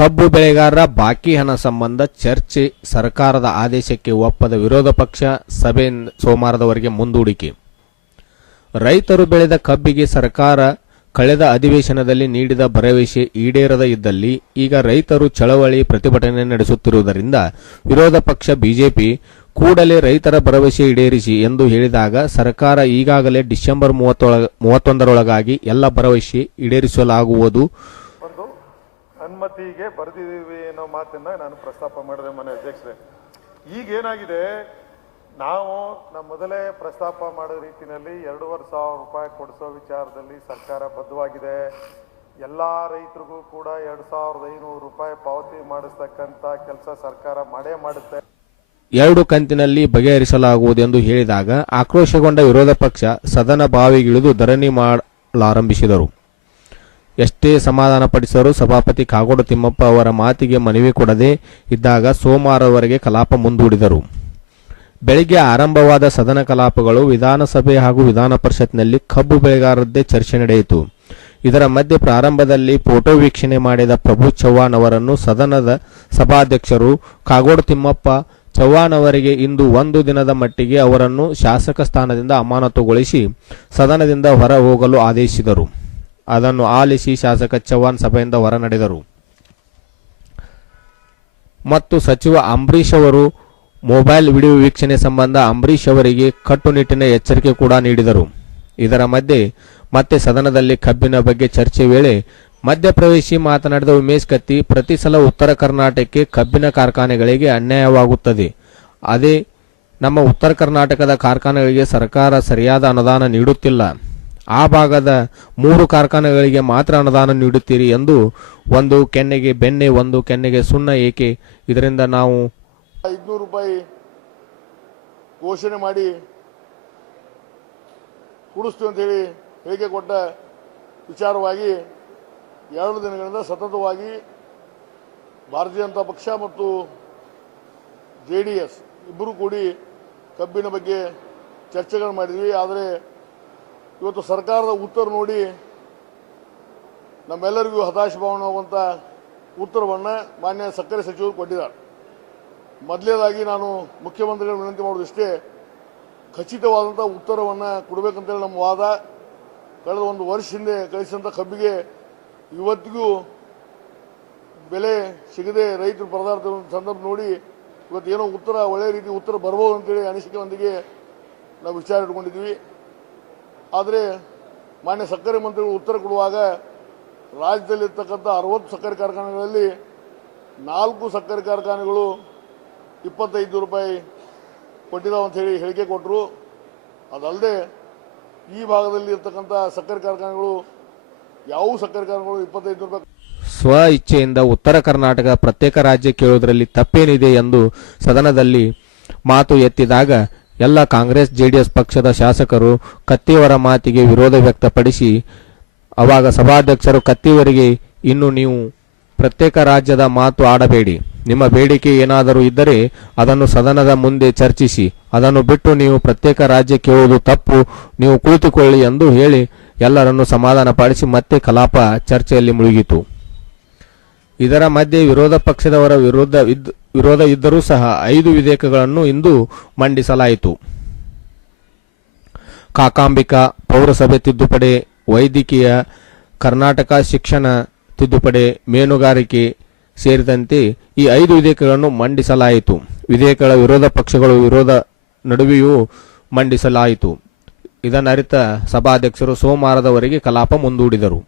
ಕಬ್ಬು ಬೆಳೆಗಾರರ ಬಾಕಿ ಹಣ ಸಂಬಂಧ ಚರ್ಚೆ, ಸರ್ಕಾರದ ಆದೇಶಕ್ಕೆ ಒಪ್ಪದ ವಿರೋಧ ಪಕ್ಷ ಸಭೆ ಸೋಮವಾರದವರೆಗೆ ಮುಂದೂಡಿಕೆ. ರೈತರು ಬೆಳೆದ ಕಬ್ಬಿಗೆ ಸರ್ಕಾರ ಕಳೆದ ಅಧಿವೇಶನದಲ್ಲಿ ನೀಡಿದ ಭರವಸೆ ಈಡೇರದ ಇದ್ದಲ್ಲಿ ಈಗ ರೈತರು ಚಳವಳಿ ಪ್ರತಿಭಟನೆ ನಡೆಸುತ್ತಿರುವುದರಿಂದ ವಿರೋಧ ಪಕ್ಷ ಬಿಜೆಪಿ ಕೂಡಲೇ ರೈತರ ಭರವಸೆ ಈಡೇರಿಸಿ ಎಂದು ಹೇಳಿದಾಗ ಸರ್ಕಾರ ಈಗಾಗಲೇ ಡಿಸೆಂಬರ್ 31ರೊಳಗಾಗಿ ಎಲ್ಲ ಭರವಸೆ ಈಡೇರಿಸಲಾಗುವುದು ಅನುಮತಿಗೆ ಬರೆದಿದ್ದೀವಿ ಅನ್ನೋ ಮಾತನ್ನ ನಾನು ಪ್ರಸ್ತಾಪ ಮಾಡಿದೆ ಮನೆ ಅಧ್ಯಕ್ಷರೇ. ಈಗೇನಾಗಿದೆ, ನಾವು ನಮ್ಮ ಮೊದಲೇ ಪ್ರಸ್ತಾಪ ಮಾಡೋ ರೀತಿಯಲ್ಲಿ 2,500 ರೂಪಾಯಿ ಕೊಡಿಸೋ ವಿಚಾರದಲ್ಲಿ ಸರ್ಕಾರ ಬದ್ಧವಾಗಿದೆ. ಎಲ್ಲ ರೈತರಿಗೂ ಕೂಡ 2,500 ರೂಪಾಯಿ ಪಾವತಿ ಮಾಡಿಸ್ತಕ್ಕಂಥ ಕೆಲಸ ಸರ್ಕಾರ ಮಾಡೇ ಮಾಡುತ್ತೆ. 2 ಕಂತಿನಲ್ಲಿ ಬಗೆಹರಿಸಲಾಗುವುದೆಂದು ಹೇಳಿದಾಗ ಆಕ್ರೋಶಗೊಂಡ ವಿರೋಧ ಪಕ್ಷ ಸದನ ಬಾವಿಗಿಳಿದು ಧರಣಿ ಮಾಡಲಾರಂಭಿಸಿದರು. ಎಷ್ಟೇ ಸಮಾಧಾನಪಡಿಸಲು ಸಭಾಪತಿ ಕಾಗೋಡು ತಿಮ್ಮಪ್ಪ ಅವರ ಮಾತಿಗೆ ಮನವಿ ಕೊಡದೇ ಇದ್ದಾಗ ಸೋಮವಾರವರೆಗೆ ಕಲಾಪ ಮುಂದೂಡಿದರು. ಬೆಳಿಗ್ಗೆ ಆರಂಭವಾದ ಸದನ ಕಲಾಪಗಳು ವಿಧಾನಸಭೆ ಹಾಗೂ ವಿಧಾನ ಪರಿಷತ್ನಲ್ಲಿ ಕಬ್ಬು ಬೆಳೆಗಾರರದ್ದೇ ಚರ್ಚೆ ನಡೆಯಿತು. ಇದರ ಮಧ್ಯೆ ಪ್ರಾರಂಭದಲ್ಲಿ ಫೋಟೋ ವೀಕ್ಷಣೆ ಮಾಡಿದ ಪ್ರಭು ಚವ್ಹಾಣ್ ಅವರನ್ನು ಸದನದ ಸಭಾಧ್ಯಕ್ಷರು ಕಾಗೋಡು ತಿಮ್ಮಪ್ಪ ಚವ್ಹಾಣ್ ಅವರಿಗೆ ಇಂದು 1 ದಿನದ ಮಟ್ಟಿಗೆ ಅವರನ್ನು ಶಾಸಕ ಸ್ಥಾನದಿಂದ ಅಮಾನತುಗೊಳಿಸಿ ಸದನದಿಂದ ಹೊರ ಹೋಗಲು ಆದೇಶಿಸಿದರು. ಅದನ್ನು ಆಲಿಸಿ ಶಾಸಕ ಚವ್ಹಾಣ್ ಸಭೆಯಿಂದ ಹೊರ ನಡೆದರು ಮತ್ತು ಸಚಿವ ಅಂಬರೀಶ್ ಅವರು ಮೊಬೈಲ್ ವಿಡಿಯೋ ವೀಕ್ಷಣೆ ಸಂಬಂಧ ಅಂಬರೀಶ್ ಅವರಿಗೆ ಕಟ್ಟುನಿಟ್ಟಿನ ಎಚ್ಚರಿಕೆ ಕೂಡ ನೀಡಿದರು. ಇದರ ಮಧ್ಯೆ ಮತ್ತೆ ಸದನದಲ್ಲಿ ಕಬ್ಬಿನ ಬಗ್ಗೆ ಚರ್ಚೆ ವೇಳೆ ಮಧ್ಯಪ್ರವೇಶಿ ಮಾತನಾಡಿದ ಉಮೇಶ್ ಕತ್ತಿ, ಪ್ರತಿ ಸಲ ಉತ್ತರ ಕರ್ನಾಟಕಕ್ಕೆ ಕಬ್ಬಿನ ಕಾರ್ಖಾನೆಗಳಿಗೆ ಅನ್ಯಾಯವಾಗುತ್ತದೆ. ಅದೇ ನಮ್ಮ ಉತ್ತರ ಕರ್ನಾಟಕದ ಕಾರ್ಖಾನೆಗಳಿಗೆ ಸರ್ಕಾರ ಸರಿಯಾದ ಅನುದಾನ ನೀಡುತ್ತಿಲ್ಲ. ಆ ಭಾಗದ 3 ಕಾರ್ಖಾನೆಗಳಿಗೆ ಮಾತ್ರ ಅನುದಾನ ನೀಡುತ್ತೀರಿ ಎಂದು. ಒಂದು ಕೆನ್ನೆಗೆ ಬೆಣ್ಣೆ, ಒಂದು ಕೆನ್ನೆಗೆ ಸುಣ್ಣ ಏಕೆ? ಇದರಿಂದ ನಾವು 500 ರೂಪಾಯಿ ಘೋಷಣೆ ಮಾಡಿ ಕೊಡಿಸ್ತೀವಿ ಅಂತೇಳಿ ಹೇಳಿಕೆ ಕೊಟ್ಟ ವಿಚಾರವಾಗಿ 2 ದಿನಗಳಿಂದ ಸತತವಾಗಿ ಭಾರತೀಯ ಜನತಾ ಪಕ್ಷ ಮತ್ತು JDS ಇಬ್ಬರು ಕೂಡಿ ಕಬ್ಬಿನ ಬಗ್ಗೆ ಚರ್ಚೆಗಳು ಮಾಡಿದ್ವಿ. ಆದರೆ ಇವತ್ತು ಸರ್ಕಾರದ ಉತ್ತರ ನೋಡಿ ನಮ್ಮೆಲ್ಲರಿಗೂ ಹತಾಶ ಭಾವನೆಯಾಗುವಂಥ ಉತ್ತರವನ್ನು ಮಾನ್ಯ ಸಕ್ಕರೆ ಸಚಿವರು ಕೊಟ್ಟಿದ್ದಾರೆ. ಮೊದಲನೇದಾಗಿ ನಾನು ಮುಖ್ಯಮಂತ್ರಿಗಳು ವಿನಂತಿ ಮಾಡೋದಿಷ್ಟೇ, ಖಚಿತವಾದಂಥ ಉತ್ತರವನ್ನು ಕೊಡಬೇಕಂತೇಳಿ ನಮ್ಮ ವಾದ. ಕಳೆದ 1 ವರ್ಷ ಹಿಂದೆ ಕಳಿಸಿದಂಥ ಕಬ್ಬಿಗೆ ಇವತ್ತಿಗೂ ಬೆಲೆ ಸಿಗದೆ ರೈತರು ಪರದಾಡ್ತಿರೋ ಸಂದರ್ಭ ನೋಡಿ ಇವತ್ತೇನೋ ಉತ್ತರ ಒಳ್ಳೆಯ ರೀತಿ ಉತ್ತರ ಬರ್ಬೋದು ಅಂತೇಳಿ ಅನಿಸಿಕೆಯೊಂದಿಗೆ ನಾವು ವಿಚಾರ ಇಟ್ಕೊಂಡಿದ್ವಿ. ಆದರೆ ಮಾನ್ಯ ಸಕ್ಕರೆ ಮಂತ್ರಿಗಳು ಉತ್ತರ ಕೊಡುವಾಗ ರಾಜ್ಯದಲ್ಲಿರ್ತಕ್ಕಂಥ 60 ಸಕ್ಕರೆ ಕಾರ್ಖಾನೆಗಳಲ್ಲಿ 4 ಸಕ್ಕರೆ ಕಾರ್ಖಾನೆಗಳು 25 ರೂಪಾಯಿ ಕೊಟ್ಟಿದ್ದಾವೆ ಅಂತ ಹೇಳಿ ಹೇಳಿಕೆ ಕೊಟ್ಟರು. ಅದಲ್ಲದೆ ಈ ಭಾಗದಲ್ಲಿ ಇರ್ತಕ್ಕಂಥ ಸಕ್ಕರೆ ಕಾರ್ಖಾನೆಗಳು ಯಾವ ಸಕ್ಕರೆ ಕಾರ್ಖಾನೆಗಳು 25 ರೂಪಾಯಿ ಸ್ವ ಇಚ್ಛೆಯಿಂದ ಉತ್ತರ ಕರ್ನಾಟಕ ಪ್ರತ್ಯೇಕ ರಾಜ್ಯ ಕೇಳುವುದರಲ್ಲಿ ತಪ್ಪೇನಿದೆ ಎಂದು ಸದನದಲ್ಲಿ ಮಾತು ಎತ್ತಿದಾಗ ಎಲ್ಲ ಕಾಂಗ್ರೆಸ್ JDS ಪಕ್ಷದ ಶಾಸಕರು ಕತ್ತಿಯವರ ಮಾತಿಗೆ ವಿರೋಧ ವ್ಯಕ್ತಪಡಿಸಿ ಅವಾಗ ಸಭಾಧ್ಯಕ್ಷರು ಕತ್ತಿಯವರಿಗೆ, ಇನ್ನು ನೀವು ಪ್ರತ್ಯೇಕ ರಾಜ್ಯದ ಮಾತು ಆಡಬೇಡಿ, ನಿಮ್ಮ ಬೇಡಿಕೆ ಏನಾದರೂ ಇದ್ದರೆ ಅದನ್ನು ಸದನದ ಮುಂದೆ ಚರ್ಚಿಸಿ, ಅದನ್ನು ಬಿಟ್ಟು ನೀವು ಪ್ರತ್ಯೇಕ ರಾಜ್ಯ ಕೇಳುವುದು ತಪ್ಪು, ನೀವು ಕುಳಿತುಕೊಳ್ಳಿ ಎಂದು ಹೇಳಿ ಎಲ್ಲರನ್ನು ಸಮಾಧಾನಪಡಿಸಿ ಮತ್ತೆ ಕಲಾಪ ಚರ್ಚೆಯಲ್ಲಿ ಮುಳುಗಿತು. ಇದರ ಮಧ್ಯೆ ವಿರೋಧ ಪಕ್ಷದವರ ವಿರೋಧ ಇದ್ದರೂ ಸಹ 5 ವಿಧೇಯಕಗಳನ್ನು ಇಂದು ಮಂಡಿಸಲಾಯಿತು. ಕಾಕಾಂಬಿಕಾ ಪೌರಸಭೆ ತಿದ್ದುಪಡಿ, ವೈದ್ಯಕೀಯ, ಕರ್ನಾಟಕ ಶಿಕ್ಷಣ ತಿದ್ದುಪಡಿ, ಮೀನುಗಾರಿಕೆ ಸೇರಿದಂತೆ ಈ 5 ವಿಧೇಯಕಗಳನ್ನು ಮಂಡಿಸಲಾಯಿತು. ವಿಧೇಯಕಗಳ ವಿರೋಧ ಪಕ್ಷಗಳು ವಿರೋಧ ನಡುವೆಯೂ ಮಂಡಿಸಲಾಯಿತು. ಇದನ್ನರಿತ ಸಭಾಧ್ಯಕ್ಷರು ಸೋಮವಾರದವರೆಗೆ ಕಲಾಪ ಮುಂದೂಡಿದರು.